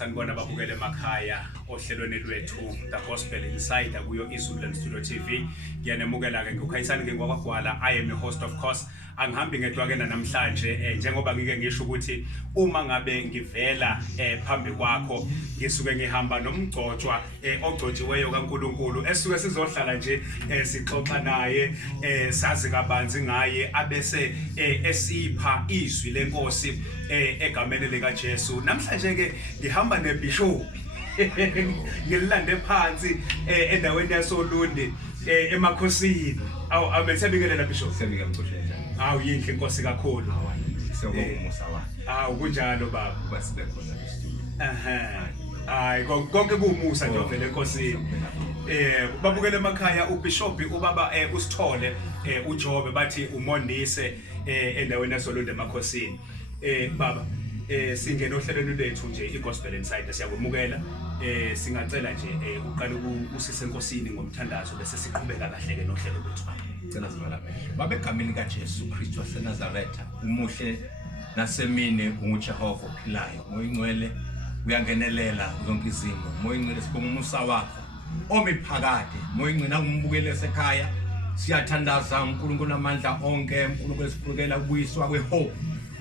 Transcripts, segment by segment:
sanibona babukele emakhaya ohlelweni lwethu The Gospel Insider kuyo iZululand Studio TV. Ngiyanemukela ke ngokhayisana ke ngokwagwala. I am your host of course. Angihambi ngedwakena namhlanje njengoba ngike ngisho ukuthi uma ngabe ngivela phambi kwakho ngisuke ngihamba nomgcotshwa ogcotshiweyo kaNkuluNkulu esuke sizohlala nje sixoxa naye sazi kabanzi ngaye abese esipha izwi lenkosi egameni lika Jesu. Namhlanje ke ngihamba neBishop ngilande phansi endaweni yasoLundi emakhosini. Awubethebikelela Bishop. Sebike mkhosini. Awu yinhle inkosi kakhulu. Siyabonga wami. Awu kunjalo baba. Basibe khona e-studio. Hayi konke kuumusa nje vele enkosini. Babukele emakhaya uBishop ubaba uSithole uJobe bathi umondise endaweni yasoLundi emakhosini. Baba singena ohlelweni lwethu nje iGospel Insider siyakwemukela. Singacela nje uqale usise enkosini ngomthandazo bese siqhubeka kahle ke nohlelo lwethu. Cela sibalame. Babe egameni kaJesu Kristu waseNazaretha, umuhle nasemini unguJehova ophilayo. Moyingcwele uyangenelela zonke izimo. Moyingcwele sibonga umusa wakho omiphakade. Moyingcwele akumbukele esekhaya. Siyathandaza uNkulunkulu amandla onke, uNkulunkulu siphukela ukubuyiswa kwehope,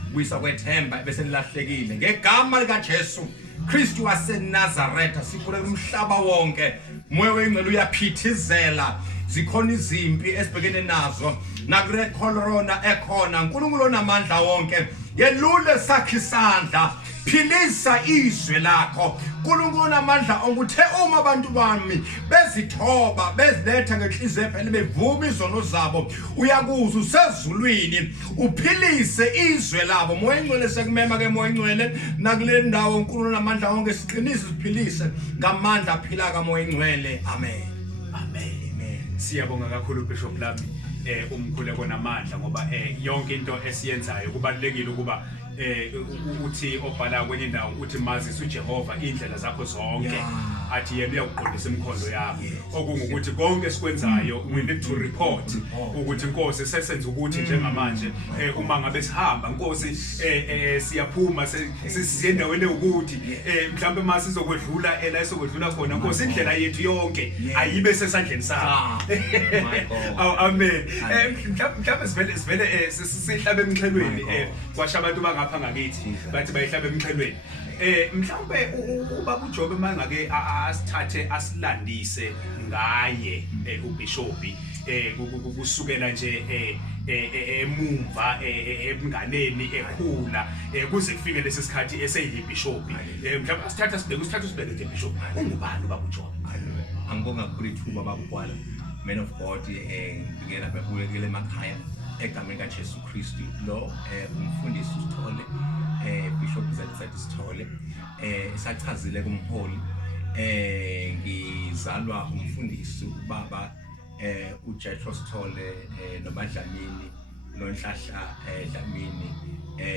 ukubuyiswa kwethemba bese lilahlekile. Ngegama lika Jesu Kristu waseNazaretha sikhulela umhlaba wonke. Moya wengcwele uyaphithizela. Zikhona izimpi esibhekene nazo nakule corona ekhona. uNkulunkulu onamandla wonke yelule sakhe isandla, philisa izwi lakho. uNkulunkulu onamandla onke uma abantu bami bezithoba beziletha ngenhliziyo ephele bevuma izono zabo, uyakuza usezulwini uphilise izwi labo. Moya ngcwele sekumema ke moya ngcwele nakule ndawo. uNkulunkulu onamandla onke siqinise siphilise ngamandla aphila ka moya ngcwele. Amen. Siyabonga kakhulu Bishop lami umkhulu konamandla ngoba yonke into esiyenzayo kubalekile ukuba uthi obhala kwenye indawo uthi mazisa uJehova indlela zakho zonke, athi yena uyakuqondisa imikhondo yakho. Okungukuthi konke esikwenzayo we need to report ukuthi inkosi sesenza ukuthi njengamanje uma ngabe sihamba inkosi siyaphuma siyendaweni ukuthi mhlawumbe mase sizokwedlula la esizokwedlula khona inkosi indlela yethu yonke ayibe sesandleni sakho. Amen. Mhlawumbe sivele sihlabe emxhelweni kwasha abantu bangapha ngakithi bathi bayihlabe emxhelweni. Mhlawumbe ubaba uJobe mangake asithathe asilandise ngaye uBishop kusukela nje emumva ebunganeni ekhula kuze kufike lesi sikhathi eseyibishop. Mhlawumbe asithatha sibeke nje Bishop ungubani ubaba uJobe? Angibonga kakhulu ithuba babugwala, man of God. Ngiyela babukele emakhaya egameni kaJesu Kristu lo umfundisi uSithole Bishop Sithole sachazile kumholi. Ngizalwa umfundisi ubaba uJethro Sithole noMadlamini noNhlahla Dlamini.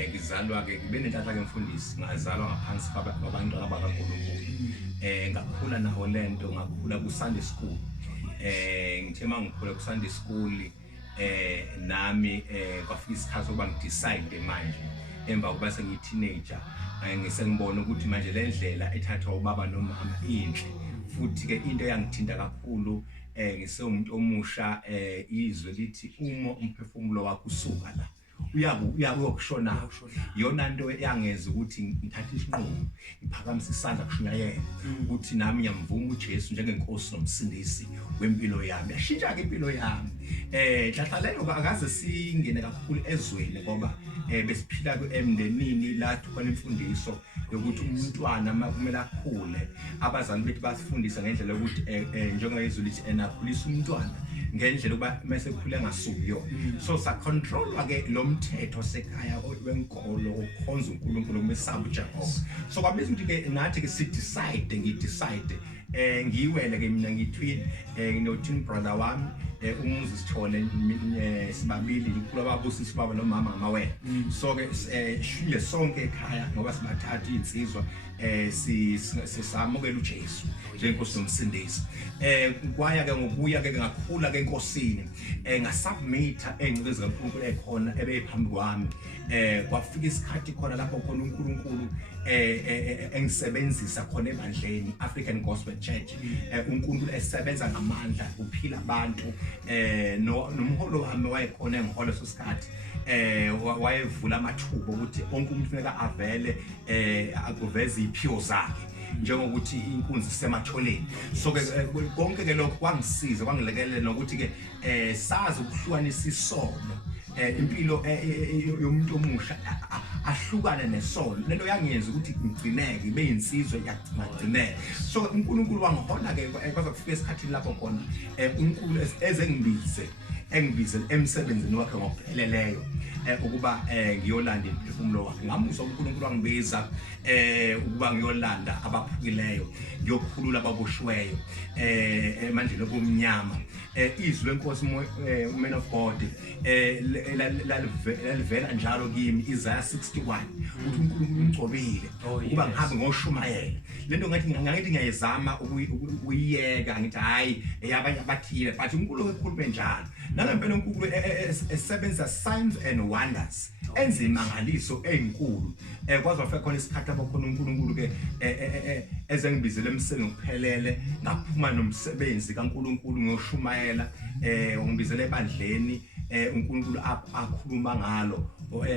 Ngizalwa ke ngibe nenhlahla ke mfundisi, ngazalwa ngaphansi kwabantu abakaNkulunkulu. Ngakhula naho lento, ngakhula ku Sunday school. Ngithe mangikhula ku Sunday school nami kwafika isikhathi sokuba ngidecide manje emva kokuba sengiyi-teenager ngisengibona ukuthi manje le ndlela ethathwa ubaba nomama inhle, futhi ke into eyangithinta kakhulu ngisewumuntu omusha izwe lithi uma umphefumulo wakho usuka la uyakushona. Yona into yangeza ukuthi ngithathe isinqumo, ngiphakamisa isandla kushunyayela ukuthi nami ngiyamvuma uJesu njengenkosi nomsindisi wempilo yami. Yashintsha ke impilo yami. Hlahla leyo akaze singene kakhulu ezweni ngoba besiphila emndenini la khona imfundiso yokuthi umntwana kumele akhule. Abazali bethu basifundisa ngendlela yokuthi njengoba izulu lithi enakhulisa umntwana ngendlela ukuba mase khule ngasuyo. So sa controlwa ke lo mthetho sekhaya wenkolo ukhonza uNkulunkulu umesaba uJehova. So kwabiza ukuthi ke nathi ke ngidecide ngiyiwele ke mina ngithi nginothini brother wami umuzi Sithole sibabili inkulu ababusisi baba nomama ngamawele so ke shile sonke ekhaya ngoba sibathatha insizwa sisamukela uJesu njengoNkosi nomsindisi kwaya ke ngokuya ke ngakhula ke enkosini ngasubmita engcwezi kaNkulunkulu ekhona ebephambi kwami kwafika isikhathi khona lapho khona uNkulunkulu engisebenzisa khona ebandleni African Gospel Church uNkulunkulu esebenza ngamandla uphila abantu nomholo wami wayekhona engiholo sosikhathi wayevula amathuba ukuthi onke umuntu funeka avele akuveze iphiwo zakhe njengokuthi inkunzi sematholeni so ke konke ke lokho kwangisiza kwangilekelela nokuthi ke sazi ukuhlukanisa isono impilo yomuntu omusha ahlukane nesono lento yangenza ukuthi ngigcineke ibe insizwe yakugcineka so uNkulunkulu wangihola ke kwaze kufika esikhathini lapho khona uNkulunkulu engibizele emsebenzini wakhe ngokupheleleyo ukuba ngiyolanda imphefumulo wakhe ngamuzwa uNkulunkulu wangibiza ukuba ngiyolanda abaphukileyo ngiyokhulula ababoshweyo emandleni obumnyama izwi lenkosi man of God lalivela njalo kimi Isaiah 61 ukuthi uNkulunkulu umgcobile ukuba ngihambe ngoshumayela lento ngathi ngiyayizama ukuyiyeka ngithi hayi eyabanye abathile but uNkulunkulu ekhulume njalo nangempela uNkulunkulu esebenza signs and wonders enzimangaliso ezinkulu kwaze wafika khona isikhathi lapho khona uNkulunkulu ke ezengibizele emsebenzini ngiphelele ngaphuma nomsebenzi kaNkulunkulu ngiyoshumayela ngibizele ebandleni uNkulunkulu akhuluma ngalo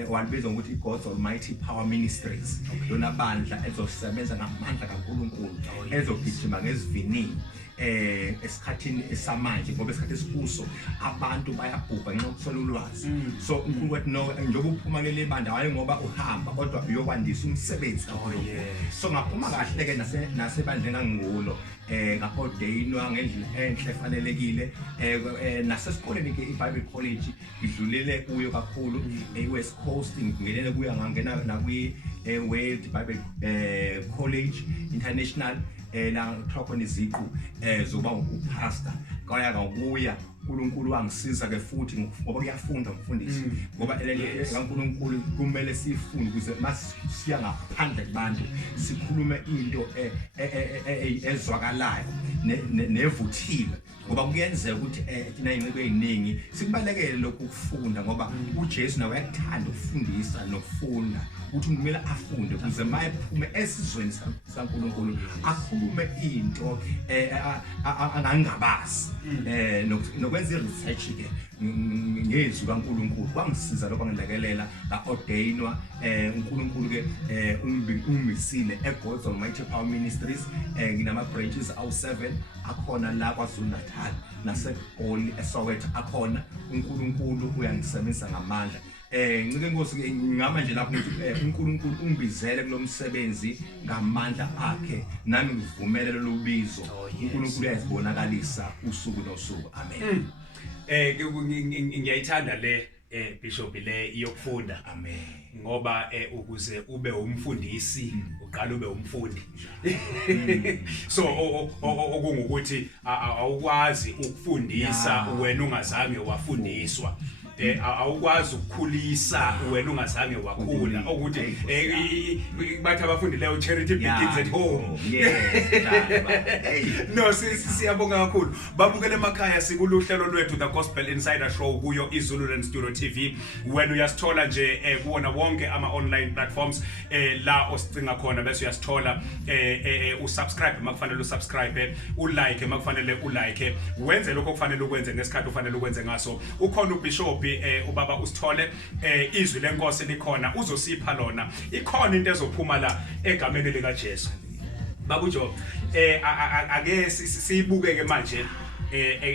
walibiza ngokuthi God's Almighty Power Ministries lona bandla ezosebenza ngamandla kaNkulunkulu ezogijima ngesivinini esikhathini esamanje ngoba esikhathi esikuso abantu bayabhubha ngenxa yokuswela ulwazi so uNkulunkulu wathi no njengoba uphuma leli banda hayi ngoba uhamba kodwa uyokwandisa umsebenzi so ngaphuma kahle ke nasebandleni ngangikulo ngaordainwa ngendlela enhle efanelekile nasesikoleni ke iBible College idlulele kuyo kakhulu eWest Coast ngingenele kuya ngangena nakwi World Bible College International la thokho neziqu zoba upastor kwaya ngokuya uNkulunkulu wangisiza ke futhi ngoba kuyafunda umfundisi ngoba kaNkulunkulu kumele sifunde ukuze masiya ngaphandle kubantu sikhulume into ezwakalayo nevuthile ngoba kuyenzeka ukuthi thina inciko eziningi sikubalekele lokhu ukufunda ngoba uJesu nawe uyakuthanda ukufundisa nokufunda ukuthi kumele afunde ukuze mayephume esizweni saNkulunkulu akhulume into angangabazi nokwenza research ke ngezwi kaNkulunkulu kwangisiza lokho ngilekelela ngaordainwa uNkulunkulu ke ungimisile eGod's Almighty Power Ministries nginama branches awu7 akhona la kwaZulu Natal naseGoli eSoweto akhona uNkulunkulu uyangisebenzisa ngamandla ngicike Nkosi ngama nje lapho ukuthi uNkulunkulu ungibizele kulomsebenzi ngamandla akhe nami ngivumelele lobizo uNkulunkulu uyazibonakalisa usuku nosuku amen ngiyayithanda le Bishop le iyokufunda amen ngoba ukuze ube umfundisi uqala ube umfundi so okungukuthi awukwazi ukufundisa wena ungazange wafundiswa awukwazi ukukhulisa wena ungazange wakhula ukuthi bathi abafundileyo charity begins at home no siyabonga kakhulu babukele emakhaya sikuluhlelo lwethu The Gospel Insider Show kuyo iZululand Studio TV wena uyasithola nje kuona wonke ama online platforms la osicinga khona bese uyasithola usubscribe makufanele usubscribe ulike makufanele ulike wenze lokho kufanele ukwenze ngesikhathi ufanele ukwenze ngaso ukhona uBishop ubaba uSithole izwi lenkosi likhona uzosipha lona ikhona into ezophuma la egameni lika Jesu babujo ake sibuke ke manje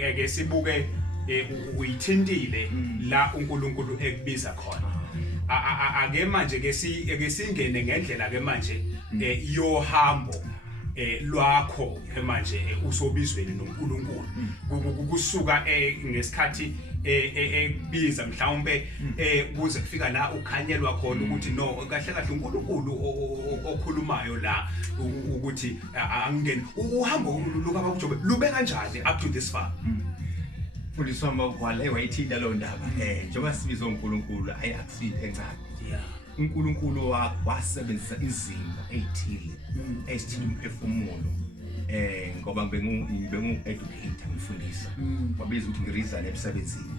ake sibuke uyithintile la uNkulunkulu ekubiza khona ake manje ke singene ngendlela ke manje yohambo lwakho manje usobizweni noNkulunkulu kusuka ngesikhathi ebiza mhlawumbe kuze kufika la ukhanyelwa khona ukuthi no kahle kahle uNkulunkulu okhulumayo la ukuthi angene uhambo lukaBabuJobe lube kanjani up to this far Mfundisi wami wale wayithinta lo ndaba njengoba sibiza uNkulunkulu akusile encane. Yeah. uNkulunkulu wasebenzisa izimo ezithile esithile umphefumulo ngoba ngibengu educator ngifundisa wabiza ukuthi ngirizana emsebenzini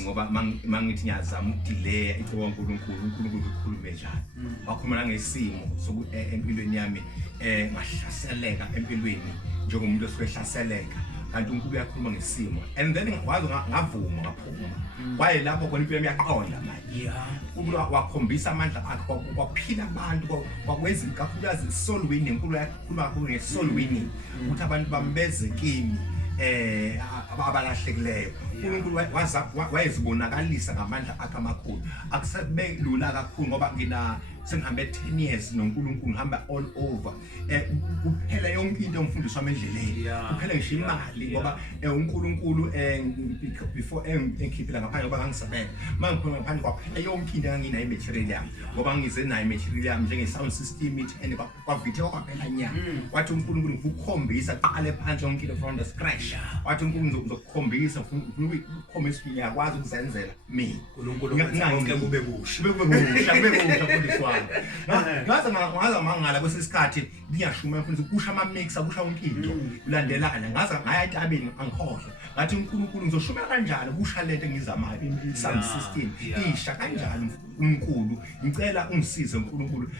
ngoba mangithi ngiyazama ukudelay icebo uNkulunkulu ukukhuluma njalo wakhuluma ngesimo sokuthi empilweni yami ngahlaseleka empilweni njengomuntu osehlaseleka kanti uNkulunkulu uyakhuluma ngesimo and then ngikwazi ngavuma ngaphuma kwaye lapho khona impilo yaqonda manje uNkulunkulu wakhombisa amandla akhe kwaphila abantu kwakwenza kakhulukazi soul winning uNkulunkulu yakhuluma kakhulu ngesoul winning ukuthi abantu bambeze kimi abalahlekileyo uNkulunkulu wayezibonakalisa ngamandla akhe amakhulu akusebe lula kakhulu ngoba sengihambe 10 years noNkulunkulu ngihamba all over kuphela yonke into umfundisi wami endleleni kuphela ngisho imali ngoba uNkulunkulu before engikhiphela ngaphandle ngoba ngangisebenza mangiphuma ngaphandle kwaphela yonke into enginayo material yami ngoba ngize nayo material yami njenge sound system and kwavithe kwaphela nya wathi uNkulunkulu ngikukhombisa qale phansi yonke into from the scratch wathi uNkulunkulu ngizokukhombisa ukukhombisa ngiyakwazi ukuzenzela mina uNkulunkulu ngeke kube kusha mfundisi wami ngaza mangala kwesisikhathi ngiyashuma mfundisi kusha ama mixer kusha yonke into ulandelana ngaza ngaya entabeni angikhohle ngathi uNkulunkulu ngizoshuma kanjani kusha lento engizamayo sound system isha kanjani uNkulunkulu ngicela ungisize uNkulunkulu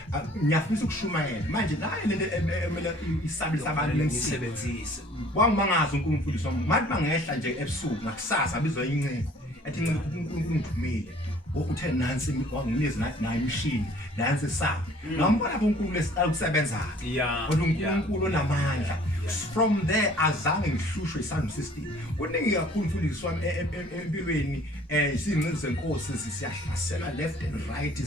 ngiyafisa ukushumayela manje naye lento emele isabisa abantu ngisebenzise wangimangaza uNkulunkulu mfundisi wami mathi bangehla nje ebusuku ngakusasa abizwa inceko athi uNkulunkulu ngithumile uthe nansi wangineze nayo imshini nansi sapi ngambona uNkulunkulu esiqala ukusebenza kodwa uNkulunkulu onamandla from there azange ngihlushwe isound system kuningi kakhulu mfundisi wami empilweni izinqe zenkosi siyahlasela left and right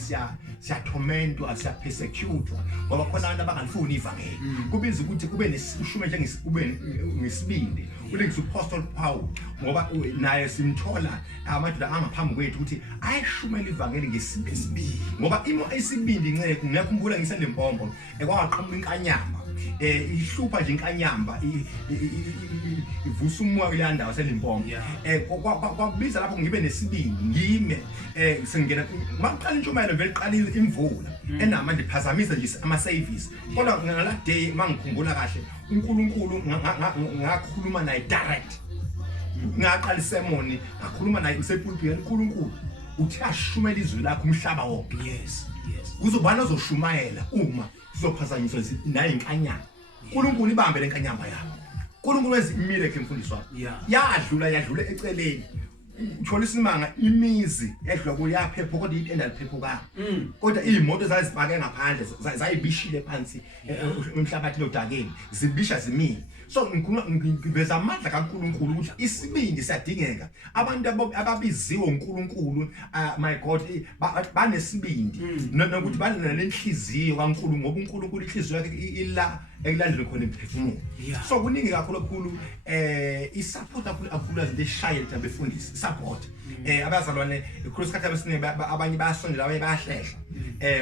siyatormentwa siyapersecute ngoba khona abantu abangalifuni ivangeli kubiza ukuthi kube nesishume njengesikube ngesibindi kulengisa uApostle Paul ngoba naye simthola amadoda angaphambi kwethu ukuthi ayishumele ivangeli ngesibindi ngoba imo esibindi inceke ngiyakhumbula ngisendempompo kwaqhamuka inkanyamba ihlupha nje inkanyamba ivusa umoya kulandawo selempompo kwabiza lapho ngibe nesibindi ngime sengena maqala intshumayelo vele iqalile imvula enamanje iphazamisa nje ama service kodwa ngala day mangikhumbula kahle uNkulunkulu ngakhuluma naye direct ngaqala isermon ngakhuluma naye usepulpit uNkulunkulu uthi ashumele izwi lakho umhlaba wonke yes uzobana ozoshumayela uma sizophazanyiswa naye inkanyamba uNkulunkulu ibambe lenkanyamba yakho uNkulunkulu wenza imiracle mfundisi wami yadlula eceleni uthola isimanga imizi edlula kuyaphepha kodwa ienda liphephuka kodwa izimoto zazifake ngaphandle zayibishile phansi emhlabathi lodakeni zibisha zimini so ngiveza amandla kaNkulunkulu ukuthi isibindi siyadingeka abantu ababiziwe uNkulunkulu my God banesibindi nokuthi banenhliziyo kaNkulunkulu ngoba uNkulunkulu inhliziyo yakhe ila ekulandeni khona imphefumulo so kuningi kakhulu isupport kakhulu leshayela tabefundisi support abazalwane ikhulusikhathi abesiningi abanye bayasondela abanye bayahlehla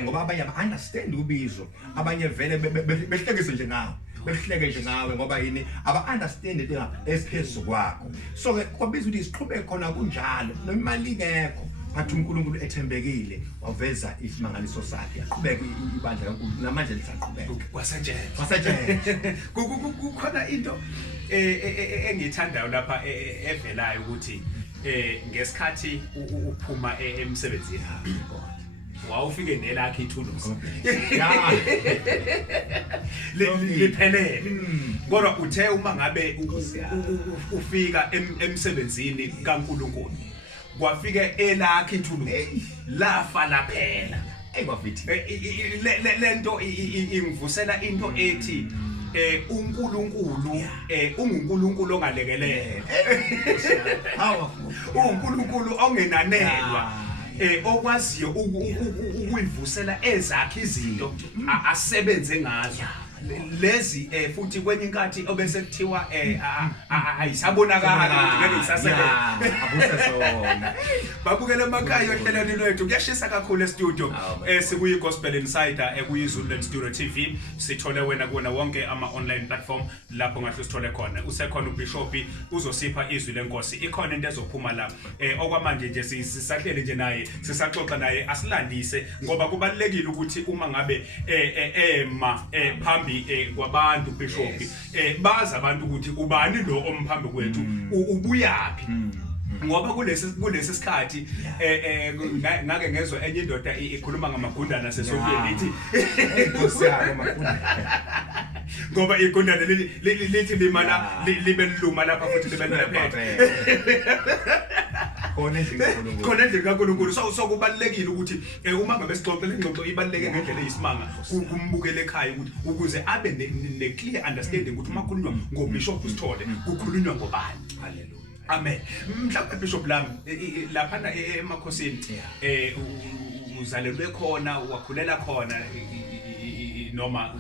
ngoba abanye understand ubizo abanye vele behlekise nje ngawo behleke nje ngawe ngoba yini aba-understand into esiphezulu kwakho so ke kwabiza ukuthi siqhubeke khona kunjalo nemali ngekho bathi uNkulunkulu ethembekile waveza isimangaliso sakhe yaqhubeka ibandla kaNkulunkulu namanje lisaqhubeka kwasetshenziswa kukhona into engithandayo lapha evelayo ukuthi ngesikhathi uphuma emsebenzini wawufike nelakhe ithuluzi liphelele kodwa uthe uma ngabe ufika emsebenzini kaNkulunkulu kwafike elakhe ithuluzi lafa laphela ekwafithi lento ingivusela into ethi uNkulunkulu unguNkulunkulu ongalekelele uNkulunkulu ongenanelwa okwaziyo ukuyivusela ezakhe izinto asebenze ngazo lezi futhi kwenye inkathi obese kuthiwa ayisabonakala ngeke isasebenza abusesona babukele emakhaya ohlelweni lwethu kuyashisa kakhulu e-studio sikuyi Gospel Insider kuyiZulu Studio TV sithole wena kuona wonke ama online platform lapho ngahle sithole khona usekhona uBishop uzosipha izwi lenkosi ikhona into ezophuma la okwamanje nje sisahlele nje naye sisaxoxa naye asilandise ngoba kubalekile ukuthi uma ngabe phambi kwabantu Bishop baza abantu ukuthi ubani lo omphambi kwethu ubuyapi ngoba kulesi sikhathi ngake ngezwe enye indoda ikhuluma ngamagundana sesofeni lithi inkosi yabo magundana ngoba igundana lithi limana libe luma lapha futhi libe lapha khona nje kaNkulunkulu so kubalekile ukuthi uma ngabe sixoxela ingxoxo ibaleke ngendlela eyisimanga kumbukele ekhaya ukuthi ukuze abe ne clear understanding ukuthi uma kukhulunywa ngoBishop Sithole kukhulunywa ngobani. Hallelujah. Amen. Mhlawumbe Bishop lami lapha emakhosini uzalelwe khona wakhulela khona noma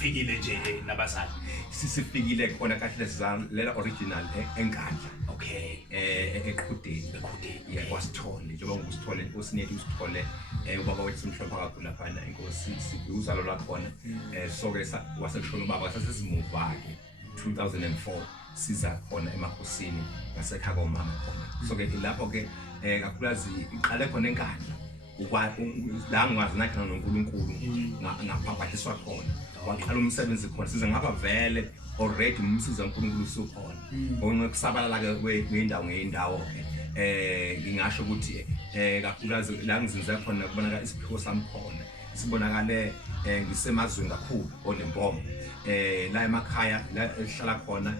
fikile nje nabazali sisifikile khona kahle sizalela original enkandla okay eqhudeni yeah kwaSithole njengoba ngusithole inkosi nethu uSithole ubaba wethu simhlopha kakhulu lapha inkosi uzalo lakhona so ke wasekushona ubaba sasesimuva ke 2004 siza khona emakhosini ngasekhaya komama khona so ke lapho ke kakhulukazi iqale khona enkandla la ngwazi nakhe noNkulunkulu ngaphaphakiswa khona waqala umsebenzi khona size ngapha vele already umsiza uNkulunkulu usukhona ngokusabalala ke kweindawo ngeindawo ke ngingasho ukuthi kakhulukazi la ngizinze khona kubonakala isiphiwo sami khona sibonakale ngisemazweni kakhulu oNempomo la emakhaya la ehlala khona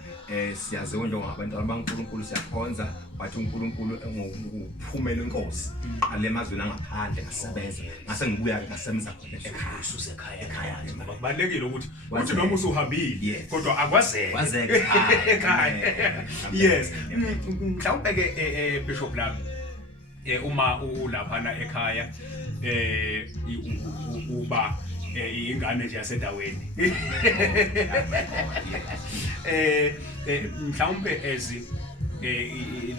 siyaziwe njengabantu abankulunkulu siyakhonza bathi uNkulunkulu ukuphumela inkosi ale mazweni angaphandle ngasebenza ngase ngibuya ngasebenza khona ekhaya ekhaya ngoba kubalekile ukuthi noma usuhambile kodwa akwazeke ekhaya yes mhlawumbe ke Bishop lami uma ulaphana ekhaya uba ingane nje yasedaweni mhlawumbe ezi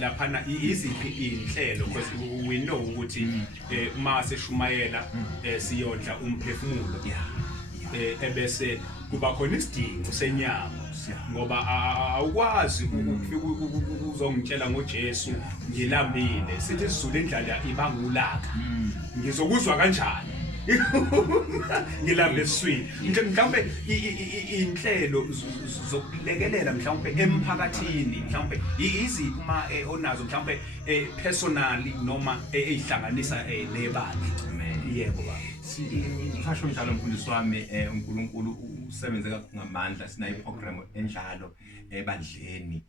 laphana iziphi inhlelo because we know ukuthi uma seshumayela siyodla umphefumulo ebese kuba khona isidingo senyama ngoba awukwazi ukufika uzongitshela ngoJesu ngilambile sithi isizulu endlala ibangulaka ngizokuzwa kanjani ngilambe eswini mhlawumbe inhlelo zokulekelela mhlawumbe emphakathini mhlawumbe iziphi uma onazo mhlawumbe personally noma ezihlanganisa nebandla yebo baba ngisho njalo mfundisi wami uNkulunkulu usebenze kakhulu ngamandla sinayo iprogram enjalo ebandleni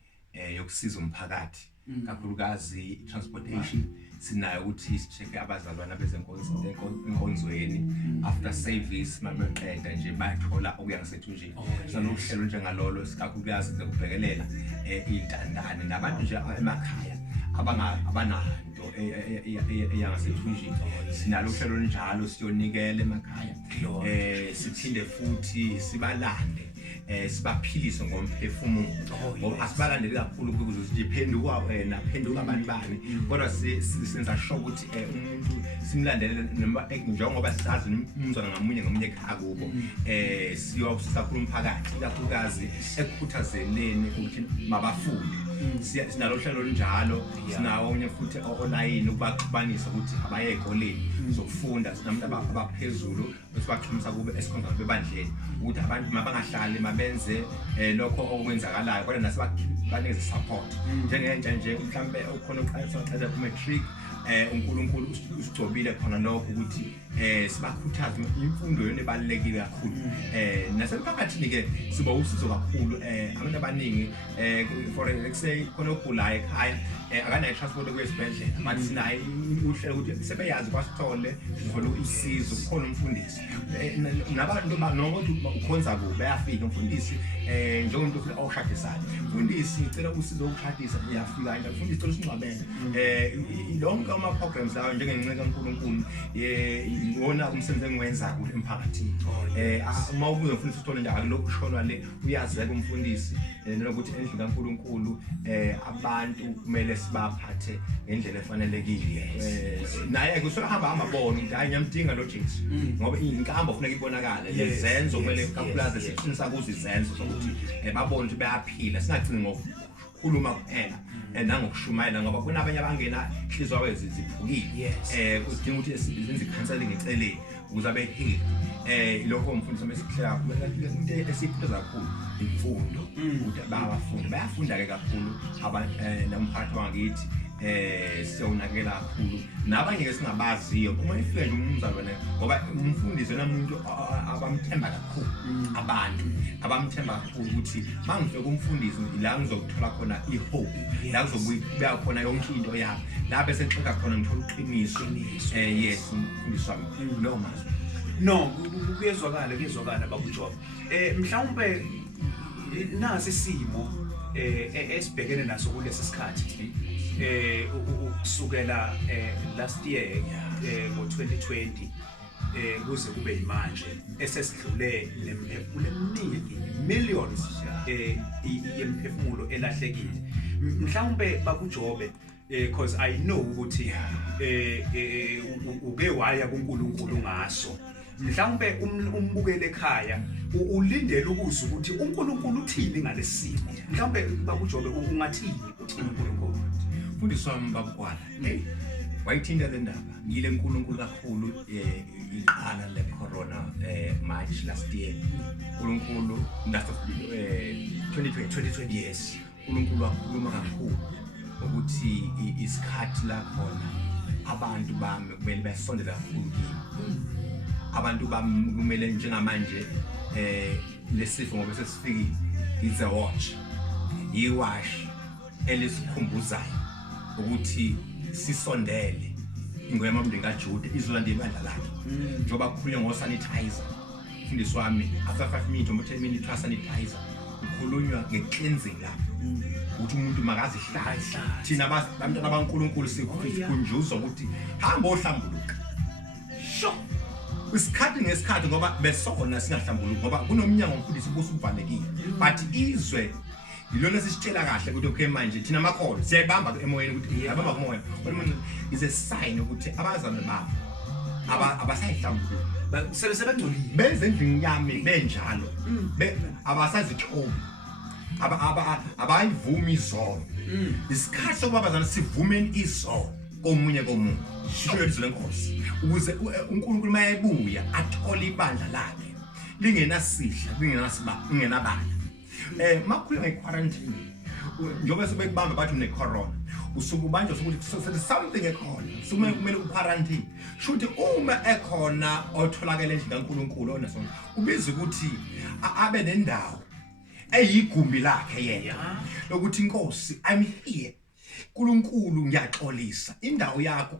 yokusiza umphakathi kakhulukazi transportation sinayo ukuthi sicheke abazalwana bezenkonzweni after service mabaqeda nje bayathola okuya ngasethu nje sanokuhlelo njengalolo sikakhulukazi ukubhekelela intandane nabantu nje emakhaya abananto eyangasethu nje sinalo uhlelo njalo siyonikela emakhaya sithinde futhi sibalande sibaphilise ngomphefumulo ngoba asibalandeli kakhulu ukuze siphenduka wena phenduka abantu bani kodwa senza sure ukuthi umuntu simlandele njengoba sisazi umzwana ngamunye ekhaya kubo siyosisa kakhulu umphakathi kakhulukazi ekukhuthazeleni ukuthi mabafunde sinalo hlelo njalo sinawo onye futhi online ukubaxhubanisa ukuthi abaye ekoleni zokufunda sinabantu abaphezulu esibaxhumisa kube esikhonza bebandleni ukuthi abantu mabangahlali mabenze lokho okwenzakalayo kodwa nasibanikeze support njengentsha nje mhlambe ukhona uqala ku matric uNkulunkulu usigcobile khona lokho ukuthi sibakhuthaze imfundo yona ebalekile kakhulu nasemphakathini ke siba usizo kakhulu abantu abaningi for say khona ogulayo ekhaya akanayo transport kwesibhedlela but sinayo uhlelo ukuthi sebeyazi kwaSithole sivolo usizo khona umfundisi nabantu nokuthi ukhonza ku bayafika umfundisi njengomuntu oshadisayo umfundisi ucela usizo ukushadisa uyafika nje umfundisi ucela usingcwabele lonke ama programs lawo njengencenga kaNkulunkulu ngona umsebenzi engiwenza kule emphakathini uma ubuye umfundisi uthole nje akulokhu kushonwa le uyazeka umfundisi nokuthi endlini kaNkuluNkulu abantu kumele sibaphathe ngendlela efanelekile naye kusohamba amabona ukuthi hayi ngiyamdinga lo Jesu ngoba inkambo kufanele ibonakale lezenzo kumele kakhulukazi siqinisa kuzo izenzo sokuthi babone ukuthi bayaphila singagcini ngokukhuluma kuphela nangokushumayela ngoba kunabanye abangena inhliziyo yawo ziphukile kudinga ukuthi senze counseling eceleni ukuze abe healed lokho umfundisi mesihlela into esiphuza kakhulu imfundo ukuthi bayafunda ke kakhulu nomphakathi wangakithi siyonakela kakhulu nabanye ke singabaziyo uma ifike nje umzalwane ngoba umfundisi nomuntu abamthemba kakhulu abantu abamthemba kakhulu ukuthi mangifike kumfundisi la ngizokuthola khona ihope la kuzobuya khona yonke into yami la bese ngixoxa khona ngithola uqiniso yes umfundisi wami lo mazwi no kuyezwakala babuJob mhlawumbe nasi isimo esibhekene naso kulesi sikhathi ukusukela last year ngo2020 kuze kube manje esesidlule lemphefumulo eminingi millions yemphefumulo elahlekile mhlawumbe babuJobe because I know ukuthi uke waya kuNkulunkulu ngaso mhlawumbe umbukele ekhaya ulindele ukuza ukuthi uNkulunkulu uthini ngalesimo mhlawumbe babuJobe ungathini uthini uNkulunkulu mfundisi wami babukwala wayithinta le ndaba ngile uNkulunkulu kakhulu iqala le corona March last year uNkulunkulu after 2020 yes uNkulunkulu wakhuluma kakhulu ukuthi isikhathi la khona abantu bami kumele basondele kakhulu kimi abantu bami kumele njengamanje lesifo ngoba sesifikile it's a watch iwash elisikhumbuzayo ukuthi sisondele ingwema umndeni kaJuda izolanda ibandla lakhe njoba kukhulunywa ngosanitizer mfundisi wami after 5 minutes or 10 minutes sanitizer kukhulunywa ngecleansing lapho ukuthi umuntu makazihlaza thina abantwana baNkulunkulu sikhunjuzwa ukuthi hamba ohlambuluka sho isikhathi ngesikhathi ngoba besona singahlambuluki ngoba kunomnyango umfundisi ubusuvalekile but izwe yilona sisitshela kahle ukuthi okay manje thina amakhono siyayibamba emoyeni ukuthi yabamba kumoya kodwa is a sign ukuthi abazalwane babo abasayihlambuluki sebengcolile benze endlini yami benjalo abasazithobi abayivumi izolo isikhathi sokubabazana sivumeni izolo komunye shisho izolo lenkosi ukuze uNkulunkulu mayebuya athola ibandla lakhe lingenasihla lingenabala makhulu ngequarantine njobe sebekubamba bathi une corona usukubanjwa sokuthi something ekhona kumele uquarantine shothi uma ekhona otholakala endlini kaNkulunkulu onaso ubiza ukuthi abe nendawo eyigumbi lakhe yena lokuthi inkosi I'm here uNkulunkulu ngiyaxolisa indawo yakho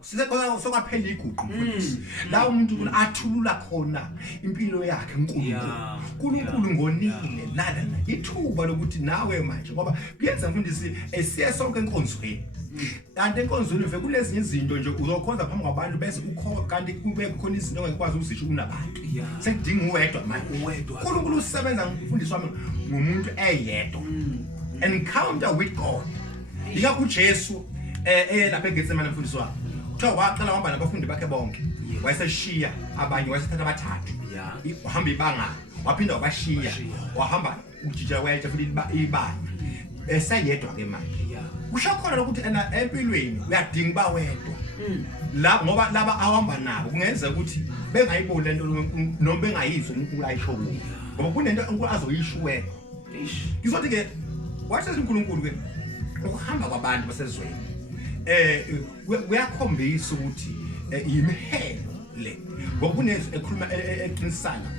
sokaphela iguqu mfundisi la umuntu athulula khona impilo yakhe uNkulunkulu ngonile nala ithuba lokuthi nawe manje ngoba kuyenza mfundisi siye sonke enkonzweni kanti enkonzweni vele kulezinye izinto nje uzokhonza phambi kwabantu bese ukho kanti kube khona izinto ongekwazi uzisho kunabantu sekudinga uwedwa manje uNkulunkulu usebenza mfundisi wami ngumuntu eyedwa encounter with God Ika kuJesu lapha eGetsemane mfundisi wami. Kuthiwa waqala uhamba nabafundi bakhe bonke. Wayeseshiya abanye wayesethatha abathathu. Wahamba ibanga waphinda wabashiya. Wahamba ujija wethe futhi ibanga. Esayedwa ke manje. Kusho khona ukuthi empilweni uyadinga ba wedwa. La ngoba laba ahamba nabo kungenzeka ukuthi bengayiboni lento noma bengayizwa uNkulunkulu ayisho kubo. Ngoba kunento uNkulunkulu azoyisho wena. Ngizothi ke wathi uNkulunkulu ke ukuhamba kwabantu basezweni kuyakhombisa ukuthi imihelo le ngoba kunezwe ekhuluma eqinisana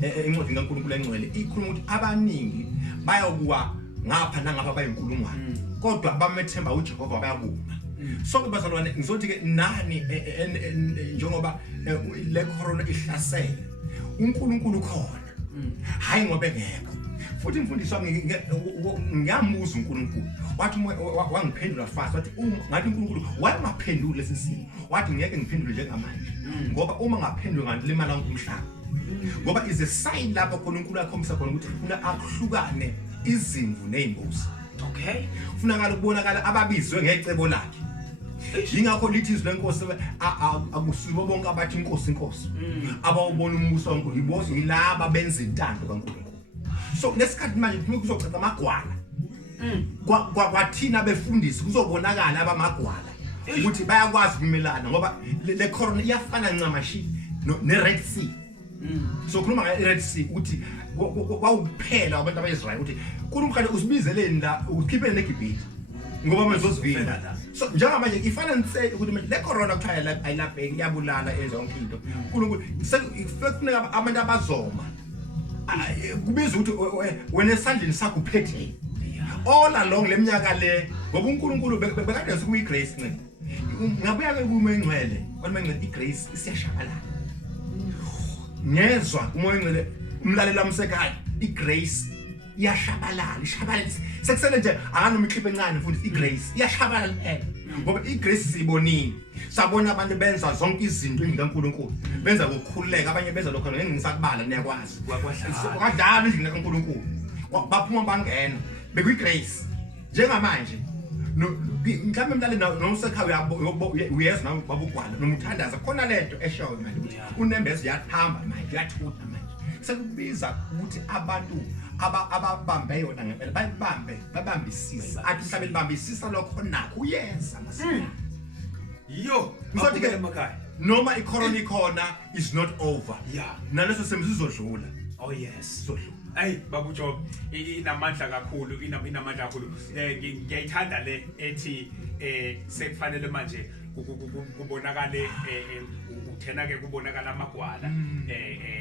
encwadini kaNkulunkulu engcwele ikhuluma ukuthi abaningi bayakuwa ngapha nangapha bayinkulungwane kodwa abamethemba uJehova bayakuma so ke bazalwane ngizothi ke nani njengoba le corona ihlasele uNkulunkulu khona hayi ngoba engekho futhi imfundiso wami ngiyambuza uNkulunkulu wathi wangiphendula fast wathi ngathi uNkulunkulu wayengaphenduli lesi simo wathi ngeke ngiphendule njengamanje ngoba uma ngaphendula ngilimala umhlaba ngoba is a sign lapho khona uNkulunkulu akhombisa khona ukuthi ufuna akuhlukane izimvu nezimbuzi. Okay, Funakala ukubonakala ababizwe ngecebo lakhe. Ingakho lithi izwi lenkosi akusibo bonke abathi inkosi abawubona umbuso kaNkulunkulu ibozo yilaba benza intando kaNkulunkulu. So nesikhathi manje kuzochitha amagwala kwathina befundisi kuzobonakala abamagwala ukuthi bayakwazi ukumelana ngoba le corona iyafana ncamashi ne Red Sea. So khuluma nge Red Sea uthi kwawuphela abantu abayiSrael uthi uNkulunkulu usibizeleni la ukhiphele neGibhithe ngoba manje uzovina la. So njengamanje ifana nitse ukuthi le corona kuthaya ayilaphe iyabulala ezonke into uNkulunkulu sekufuneka abantu abazoma kubiza ukuthi wena esandleni sakho uphethe all along leminyaka le ngoba uNkulunkulu bekade sikuyi grace ncane ngabuya ke kumoya engcwele wena ngcwele igrace isiyashabalala ngezwe umoya engcwele umlalela umsekhaya igrace iyashabalala ishabalala sekusele nje akanoma ikhiphe encane futhi igrace iyashabalala phela ngoba igrace sibonile sabona abantu benza zonke izinto endikaNkulunkulu benza ukukhululeka abanye benza lokho ngengisakubala niyakwazi wakadlala endlini kaNkulunkulu baphuma bangena bekuyigrace njengamanje mhlawumbe mntale nomsekhaya uyeza nawe babugwala noma uthandaza khona lento eshoyo manje ukuthi unembezi yathamba manje yathutha manje sekubiza ukuthi abantu ababambe yona ngempela babambisisa athi mhlawumbe libambisisa lokho nakho uyeza masina yo mfowethu ke emakhaya noma icorona ikhona is not over yeah naleso semizodlula. Oh yes, Sodlula. Hey babu Job inamandla kakhulu inamandla kakhulu ngiyayithanda le ethi sekufanele manje kubonakale uthena ke kubonakala amagwala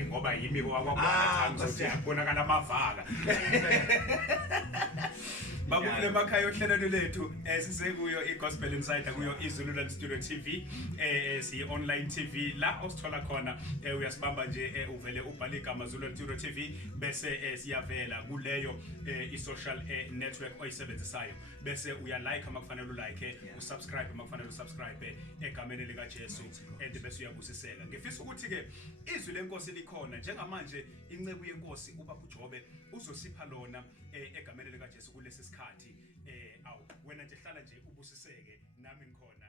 ngoba yimi kwakwagwala ukuthi kubonakala amavaka babu le makhaya ohlelweni lethu sisekuyo iGospel Insider kuyo iZululand Studio TV si online TV la osithola khona uyasibamba nje uvele ubhale igama Zululand Studio TV bese siyavela kuleyo i-social network oyisebenzisayo bese uya like amakufanele ulike usubscribe amakufanele usubscribe egameni lika Jesu and bese uyabusiseka. Ngifisa ukuthi ke izwi lenkosi likhona njengamanje inceku yenkosi ubaba uJobe uzosipha lona egameni lika Jesu kulesi sikhathi awu wena nje hlala nje ubusiseke nami ngikhona.